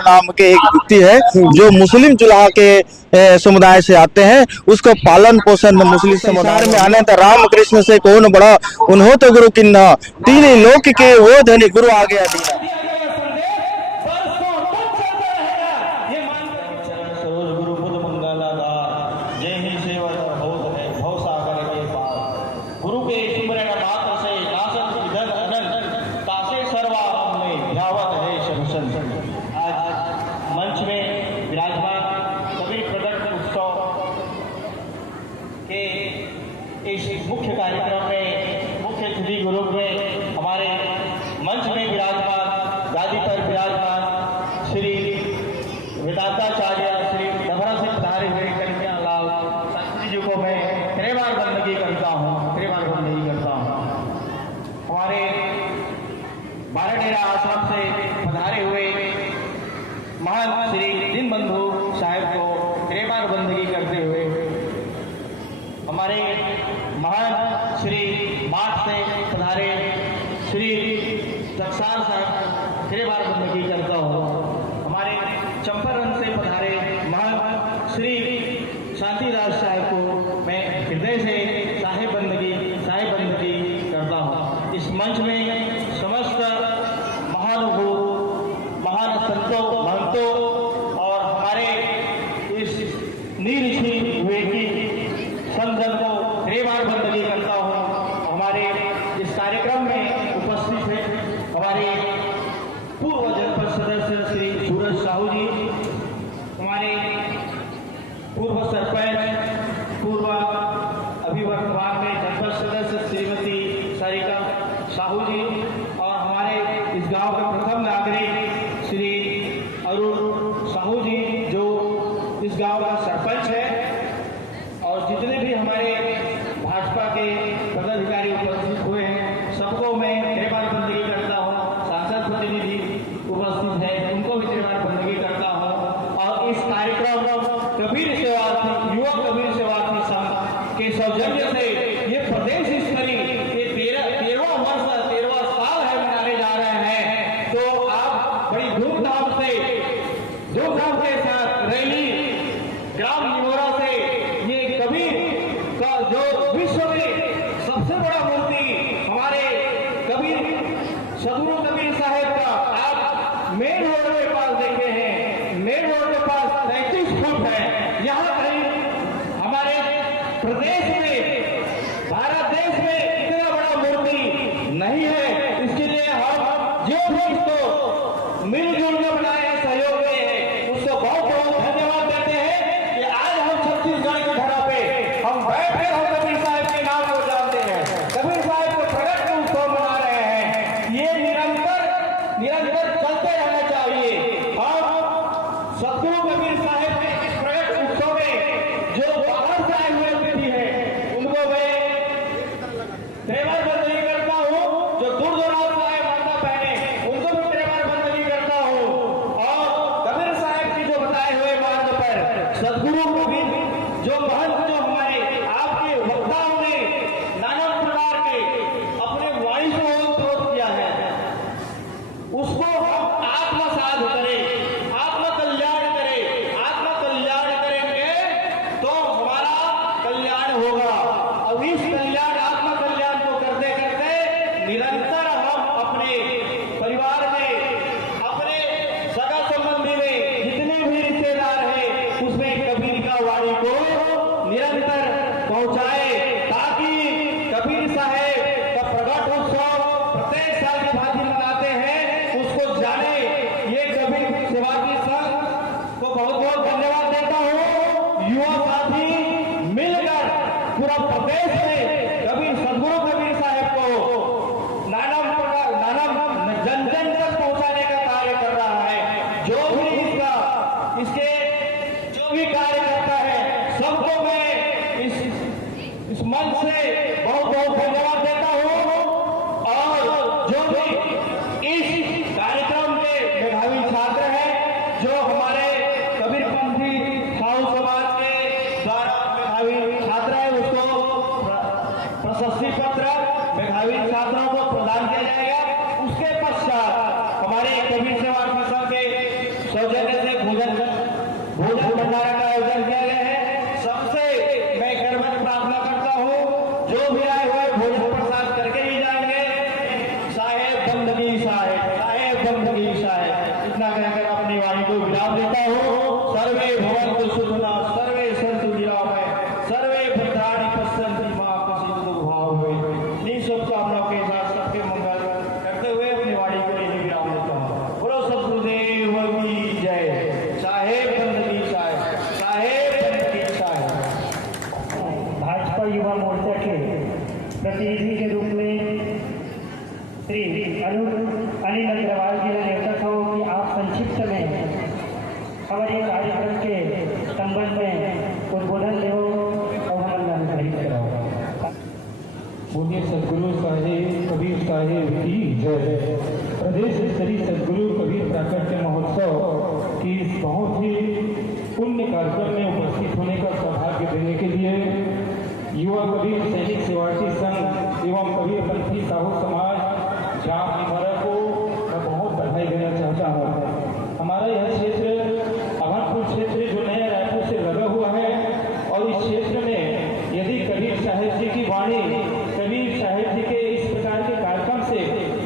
नाम के एक व्यक्ति है जो मुस्लिम जुलाहा के समुदाय से आते हैं। उसको पालन पोषण में मुस्लिम समुदाय में आने तो रामकृष्ण से कौन बड़ा उन्हों तो गुरु किन्ना तीन लोक के वो धनी गुरु आ गया दीना। इस मुख्य कार्यक्रम में मुख्य अतिथि के रूप में हमारे मंच में विराजमान गादी पर विराजमान श्री वेदांताचार्य श्री डभरा से पधारे हुए कन्या लाल शास्त्री जी को मैं त्रिवार बंदगी करता हूँ। हमारे बाराडेरा आश्रम से पधारे हुए महान श्री दीनबंधु साहब को त्रिवार बंदगी करते हुए हमारे महान श्री माठ से पधारे श्री टकसाल साहब त्रिवार बंदगी करता हूँ। हमारे चंपारण से पधारे महान श्री शांतिदास साहब को मैं हृदय से साहेब बंदगी करता हूँ। इस मंच में समस्त महानुभव महान संतों महंतों और हमारे इस नीरिषि विवेकी संगठन को त्रिवार बंदगी करता हूँ। हमारे इस कार्यक्रम में उपस्थित है हमारे पूर्व जनपद सदस्य श्री सूरज साहू जी, हमारे पूर्व सरपंच पूर्व अभिवर्तमान में जनपद सदस्य श्रीमती सारिका साहू जी और हमारे इस गांव के प्रथम नागरिक श्री अरुण साहू जी जो इस गांव का सरपंच है और जितने भी हमारे भाजपा के पदाधिकारी उपस्थित हुए हैं सबको मैं त्रिवार बंदगी करता हूँ। सांसद प्रतिनिधि उपस्थित है उनको भी त्रिवार बंदगी करता हूँ। और इस कार्यक्रम कबीर सेवार्थी युवक कबीर सेवार्थी संघ के सौजन्य से ये प्रदेश स्तरीय ये 13वां साल है मनाने जा रहे हैं। तो आप बड़ी धूमधाम के साथ रैली ग्राम निमोरा से ये कबीर का जो विश्व में सबसे बड़ा मूर्ति हमारे कबीर सदगुरु कबीर साहब का आप मेन रोड के पास देखे हैं। मेन रोड के पास 33 फुट है। यहाँ कहीं हमारे प्रदेश में भारत देश में इतना बड़ा मूर्ति नहीं है। इसके लिए हम जो भी इसको मिलजुल कर बनाए सहयोग में उसको बहुत बहुत धन्यवाद देते हैं कि आज हम छत्तीसगढ़ की धरा पे हम बैठ कर हम कबीर साहब के नाम को जानते हैं, कबीर साहब को प्रकट के उत्सव मना रहे हैं। ये निरंतर चलते रहना चाहिए। हम सतगुरु कबीर साहब के इस प्रकट उत्सव में जो बाहर से आए हुए व्यक्ति है उनको मैं त्रिवार बंदगी करता हूँ। जो दूर दराज से आए माता बहने उनको भी त्रिवार बंदगी करता हूँ। और कबीर साहब की जो बताए हुए मार्ग पर सदगुरु कबीर जो महंत जो हमारे आपके वक्ताओं ने नाना प्रकार के अपने वाणी से ओतप्रोत किया है उसको हम आत्मसात करें, आत्मकल्याण करेंगे तो हमारा कल्याण होगा। अब इस आत्मकल्याण को करते करते निरंतर हम अपने परिवार में अपने सगा संबंधी में जितने भी रिश्तेदार हैं उसमें कबीर का वाणी को निरंतर पहुंचाए ताकि कबीर साहब का प्रकट उत्सव प्रत्येक साल की भांति मनाते हैं उसको जाने। ये कबीर सेवार्थी संघ को बहुत बहुत धन्यवाद देता हूँ। युवा साथी मिलकर पूरा प्रदेश में कबीर सदगुरु कबीर साहब को नाना जन जन तक पहुंचाने का कार्य कर रहा है। जो भी इसके जो भी कार्य करता है सबको मैं इस मंच से बहुत बहुत धन्यवाद देता हूँ। और जो भी इस कार्यक्रम के मेधावी छात्र हैं जो हमारे कबीरपंथी साहू समाज के द्वारा मेधावी छात्र है उसको प्रशस्ति पत्र मेधावी छात्रों को प्रदान किया जाएगा। उसके पश्चात हमारे कबीर सेवार्थी संघ के सौजन्य से भोजन भंडारा का आयोजन किया गया है। सबसे मैं करबद्ध प्रार्थना करता हूँ, जो भी आए हुए भोजन प्रसाद करके ही जाएंगे। साहेब बंदगी साहेब इतना कहकर अपनी वाणी को विराम देता हूँ। सर्वे भवन्तु सुखिनः, सर्वे सन्तु निरामयाः, सर्वे भद्राणि पश्यन्तु मा कश्चित् दुर्भाग्यः भवेत्। इन शुभकामनाओं के साथ सबके मंगल करते हुए अपनी वाणी को यही विराम देता हूँ। बोलो सतगुरुदेव की जय। साहेब बंदगी साहेब। भाजपा युवा मोर्चा के प्रतिनिधि के रूप में श्री अनिल अग्रवाल जी ने निर्देश हो कि आप संक्षिप्त में हमारे कार्यक्रम के संबंध में उद्बोधन दो और हम जानकारी कराओ। बोलिए सदगुरु साहिब कबीर साहिब की जय। प्रदेश स्तरीय सदगुरु कबीर प्राकट्य महोत्सव की इस बहुत ही पुण्य कार्यक्रम में उपस्थित होने का सौभाग्य देने के लिए युवा कबीर सैनिक सेवार्थी संघ एवं कबीर पंथी साहू समाज जाम निवारा को मैं बहुत बधाई देना चाहता हूँ। हमारा यह क्षेत्र अभनपुर क्षेत्र जो नया रायपुर से लगा हुआ है और इस क्षेत्र में यदि कबीर साहिब जी की वाणी, कबीर साहिब जी के इस प्रकार के कार्यक्रम से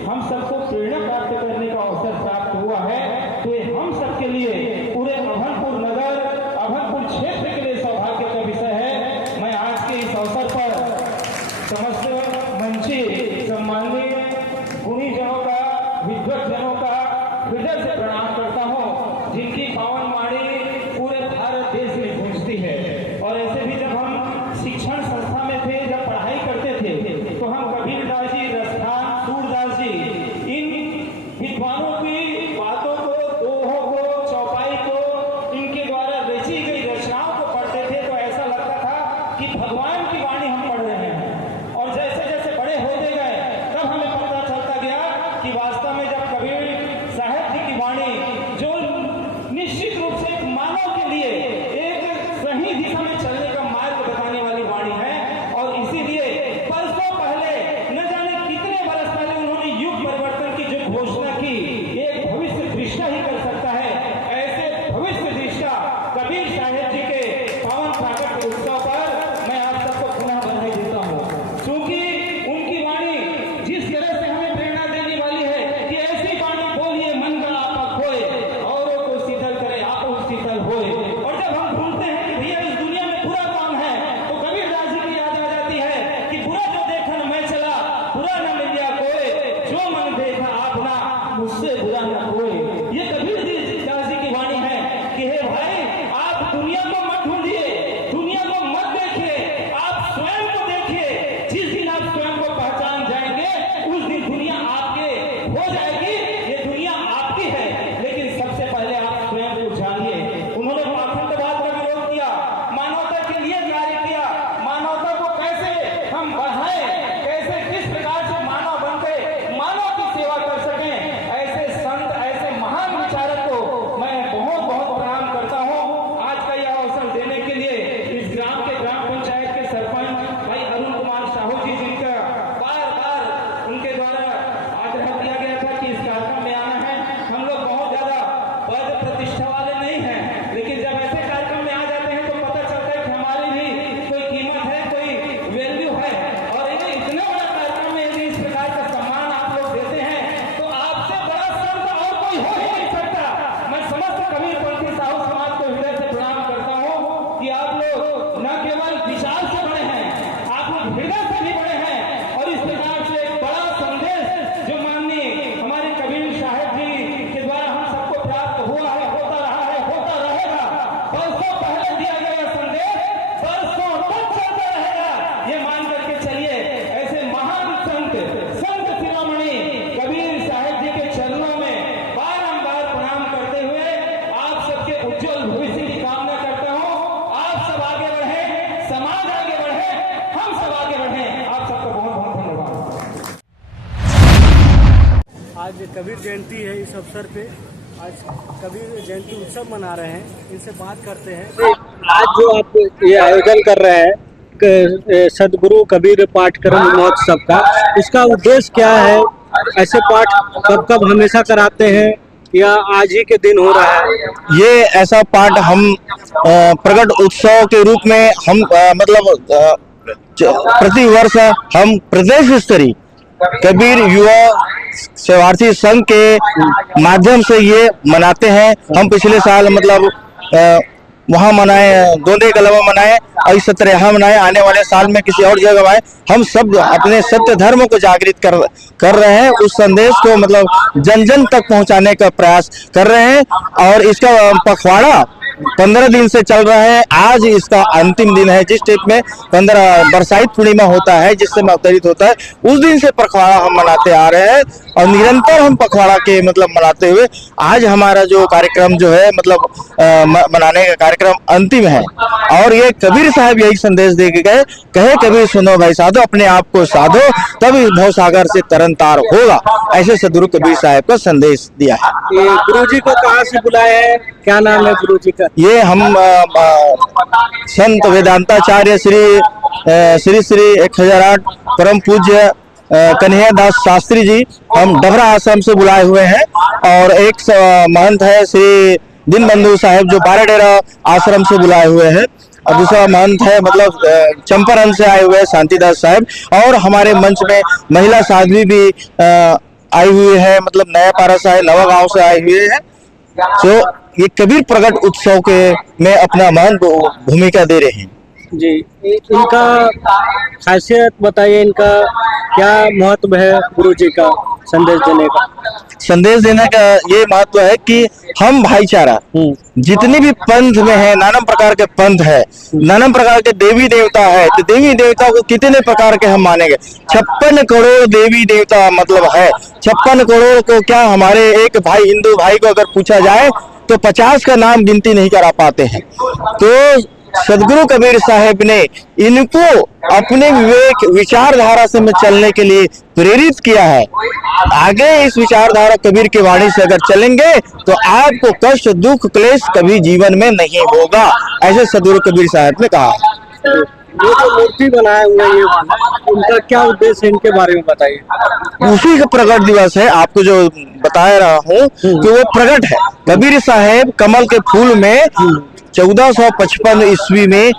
हम सबको प्रेरणा प्राप्त करने का अवसर प्राप्त हुआ है, तो ये हम सबके लिए पूरे अभनपुर नगर, अभनपुर क्षेत्र के लिए सौभाग्य का विषय है। मैं आज के इस अवसर पर समस्त मंची सम्माननीय गुणीजनों का, विद्वतजनों का हृदय से प्रणाम करता हूँ, जिनकी पावन वाणी पूरे भारत देश में गूंजती है। और ऐसे भी जब हम शिक्षण संस्था में थे, जब पढ़ाई करते थे, तो हम कबीरदास जी, रसखान, सूरदास जी, इन विद्वानों की बातों को, दोहों को, चौपाई को, इनके द्वारा रची गई रचनाओं को पढ़ते थे तो ऐसा लगता था कि भगवान की वाणी हम पढ़ रहे हैं। और जैसे जैसे बड़े होते गए तब हमें पता चलता गया कि वास्तव में जब कबीर साहिब जी की वाणी, जो निश्चित रूप से एक मानव के लिए एक सही दिशा में चलने का मार्ग बताने वाली वाणी है, और इसीलिए परसों पहले न जाने कितने वर्ष पहले उन्होंने युग परिवर्तन की जो घोषणा की, एक भविष्य दृष्टा ही कर सकता है। ऐसे भविष्य दृष्टा कबीर साहिब जी के पावन प्राकट्य उत्सव पर मैं आप सबको पुनः बधाई देता हूँ, क्योंकि उनकी वाणी जिस तरह से हमें प्रेरणा देने वाली है कि ऐसी वाणी बोलिए मन का आपा खोए, औरों को शीतल करे आप शीतल होए। और जब हम ढूंढते हैं कि भैया इस दुनिया में बुरा कौन है, तो कबीरदास जी की याद आ जाती है कि बुरा जो देखन मैं चला, बुरा न मिलिया कोई, जो मन देखा आपना मुझसे बुरा न कोई। ये कबीरदास जी की वाणी है कि हे भाई, आप दुनिया को मत ढूंढिए, दुनिया को मत देखिए, आप स्वयं को देखिए। जिस दिन आप स्वयं को पहचान जाएंगे, उस दिन दुनिया आपके हो जाएगी। ये दुनिया आपकी है, लेकिन सबसे पहले आप स्वयं को जानिए। उन्होंने पाखंडवाद का विरोध किया, मानवता के लिए कार्य किया, मानवता को कैसे हम बढ़ाएं, कैसे किस प्रकार से मानव बनते मानव की सेवा कर सकें, ऐसे संत, ऐसे महान विचारक को मैं बहुत बहुत प्रणाम करता हूँ। आज का यह अवसर देने के लिए इस ग्राम के ग्राम पंचायत के सरपंच भाई अरुण कुमार साहू जी, जिनका बार बार उनके द्वारा आग्रह किया गया था कि इस कार्यक्रम में आना है। हम लोग बहुत ज्यादा पद प्रतिष्ठा वाले नहीं हैं, लेकिन जब ऐसे कार्यक्रम में आ जाते हैं तो पता चलता है कि हमारी भी कोई कीमत है, कोई वैल्यू है। और इन्हें इतना बड़ा कार्यक्रम में यदि इस प्रकार का सम्मान आप लोग देते हैं, तो आपसे बड़ा संत और कोई हो ही नहीं सकता। मैं समस्त कबीर पंथी साहू समाज को हृदय से प्रणाम करता हूँ कि आप लोग न केवल विचार से बड़े हैं, आप लोग हृदय से भी बड़े हैं। और इस प्रकार से एक बड़ा संदेश जो माननीय हमारे कबीर साहिब जी के द्वारा हम सबको प्राप्त हुआ है, होता रहा है, होता रहेगा। बरसों पहले दिया गया संदेश बरसों तक चलता रहेगा, ये मान करके चलिए। ऐसे महान संत शिरोमणि कबीर साहिब जी के चरणों में बारंबार प्रणाम करते हुए आप सबके उज्जवल भविष्य की कामना करता हूँ। आप सब आगे बढ़े, समाज आगे बढ़े, हम सब आगे बढ़े। आप सबका बहुत बहुत धन्यवाद। आज कबीर जयंती है, इस अवसर पे आज कबीर जयंती उत्सव मना रहे हैं, इनसे बात करते हैं। आज जो आप ये आयोजन कर रहे हैं सदगुरु कबीर पाठक्रम महोत्सव का, इसका उद्देश्य क्या है? ऐसे पाठ कब कब हमेशा कराते हैं या आज ही के दिन हो रहा है? ये ऐसा पाठ हम प्रकट उत्सव के रूप में हम प्रति वर्ष हम प्रदेश स्तरीय कबीर युवा सेवार्थी संघ के माध्यम से ये मनाते हैं। हम पिछले साल वहाँ मनाए, गोंदे कलवा मनाए, और इस सत्र यहाँ मनाए, आने वाले साल में किसी और जगह आए। हम सब अपने सत्य धर्म को जागृत कर रहे हैं, उस संदेश को जन जन तक पहुँचाने का प्रयास कर रहे हैं। और इसका पखवाड़ा 15 दिन से चल रहा है। आज इसका अंतिम दिन है। जिस डेट में 15 बरसाइत पूर्णिमा होता है, जिससे अवतरित होता है, उस दिन से पखवाड़ा हम मनाते आ रहे हैं और निरंतर हम पखवाड़ा के मनाते हुए आज हमारा जो कार्यक्रम जो है मनाने का कार्यक्रम अंतिम है। और ये कबीर साहब यही संदेश दे के गए, कहे कबीर सुनो भाई साधो, अपने आप को साधो, तब इस भवसागर से तरन तार होगा। ऐसे सदगुरु कबीर साहब का संदेश दिया है। ये गुरु जी को कहाँ से बुलाया है, क्या नाम है गुरु जी का? ये हम संत वेदांताचार्य श्री 1008 परम पूज्य कन्हैया दास शास्त्री जी, हम डभरा आश्रम से बुलाए हुए हैं। और एक महंत है श्री दीनबंधु साहब, जो बाराडेरा आश्रम से बुलाए हुए हैं। और दूसरा महंत है चंपारण से आए हुए शांतिदास साहब। और हमारे मंच में महिला साध्वी भी आई हुई है, नया पारा से, नवा गांव से आए हुए हैं। तो ये कबीर प्रकट उत्सव के में अपना महत्व भूमिका दे रहे हैं जी। इनका खासियत बताइए, इनका क्या महत्व है गुरु जी का संदेश देने का? संदेश देने का ये महत्व है कि हम भाईचारा, जितनी भी पंथ में है, नाना प्रकार के पंथ है, नाना प्रकार के देवी देवता है, तो देवी देवता को कितने प्रकार के हम मानेंगे? 56 करोड़ देवी देवता है। 56 करोड़ को क्या हमारे एक भाई हिंदू भाई को अगर पूछा जाए तो 50 का नाम गिनती नहीं करा पाते हैं। तो सदगुरु कबीर साहब ने इनको अपने विवेक विचारधारा से में चलने के लिए प्रेरित किया है। आगे इस विचारधारा कबीर की वाणी से अगर चलेंगे तो आपको कष्ट दुख क्लेश कभी जीवन में नहीं होगा, ऐसे सदगुरु कबीर साहब ने कहा। ये जो मूर्ति बनाया हुआ है, ये वाला, उनका क्या उद्देश्य है, इनके बारे में बताइए। उसी का प्रकट दिवस है, आपको जो बता रहा हूँ कि वो प्रकट है। कबीर साहब कमल के फूल में 1455 ईस्वी में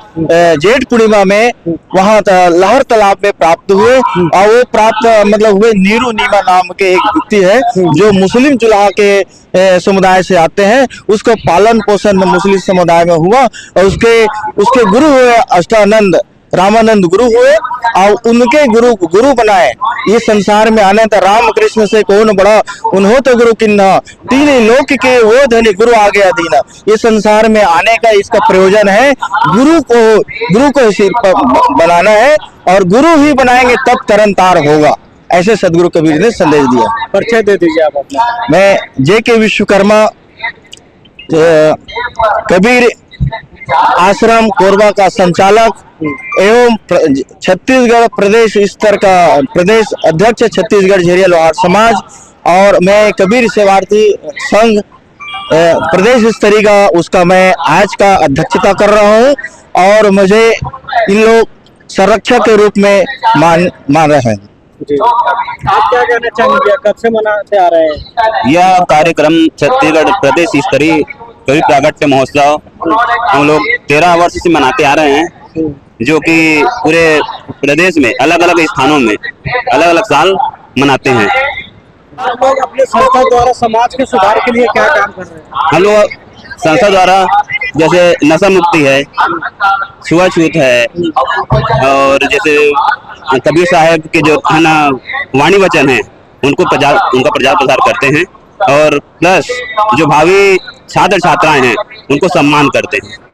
जेठ पूर्णिमा में वहाँ लहर तालाब में प्राप्त हुए। और वो प्राप्त हुए नीरू नीमा नाम के एक व्यक्ति है, जो मुस्लिम जुलाहा के समुदाय से आते हैं। उसको पालन पोषण मुस्लिम समुदाय में हुआ और उसके गुरु हुए अष्टानंद रामानंद गुरु हुए और उनके गुरु बनाए। ये संसार में आने तो राम कृष्ण से कौन बड़ा, उन्हों तो गुरु किन्ना, तीन लोक के वो धनी, गुरु आ गया दीना। ये संसार में आने का इसका प्रयोजन है, गुरु को सिर पर बनाना है, और गुरु ही बनाएंगे तब तरन तार होगा, ऐसे सदगुरु कबीर ने संदेश दिया। परिचय दे दीजिए आप अपना। मैं JK विश्वकर्मा कबीर आश्रम कोरबा का संचालक एवं छत्तीसगढ़ प्रदेश स्तर का प्रदेश अध्यक्ष छत्तीसगढ़ झेरिया लोहार समाज। और मैं कबीर सेवार्थी संघ प्रदेश स्तरीय का उसका मैं आज का अध्यक्षता कर रहा हूँ। और मुझे इन लोग संरक्षक के रूप में मान रहे हैं। आप क्या कहना चाहेंगे, कब से मनाते आ रहे हैं यह कार्यक्रम? छत्तीसगढ़ प्रदेश स्तरीय कबीर प्राकट्य महोत्सव हम लोग 13 वर्ष से मनाते आ रहे हैं, जो कि पूरे प्रदेश में अलग अलग स्थानों में अलग अलग साल मनाते हैं। आप लोग अपने संस्था द्वारा समाज के सुधार के लिए क्या काम कर रहे हैं? हम लोग संस्था द्वारा जैसे नशा मुक्ति है, छुआछूत है, और जैसे कबीर साहब के जो है ना वाणी वचन है, उनका प्रचार प्रसार करते हैं। और प्लस जो भावी छात्र छात्राएं हैं उनको सम्मान करते हैं।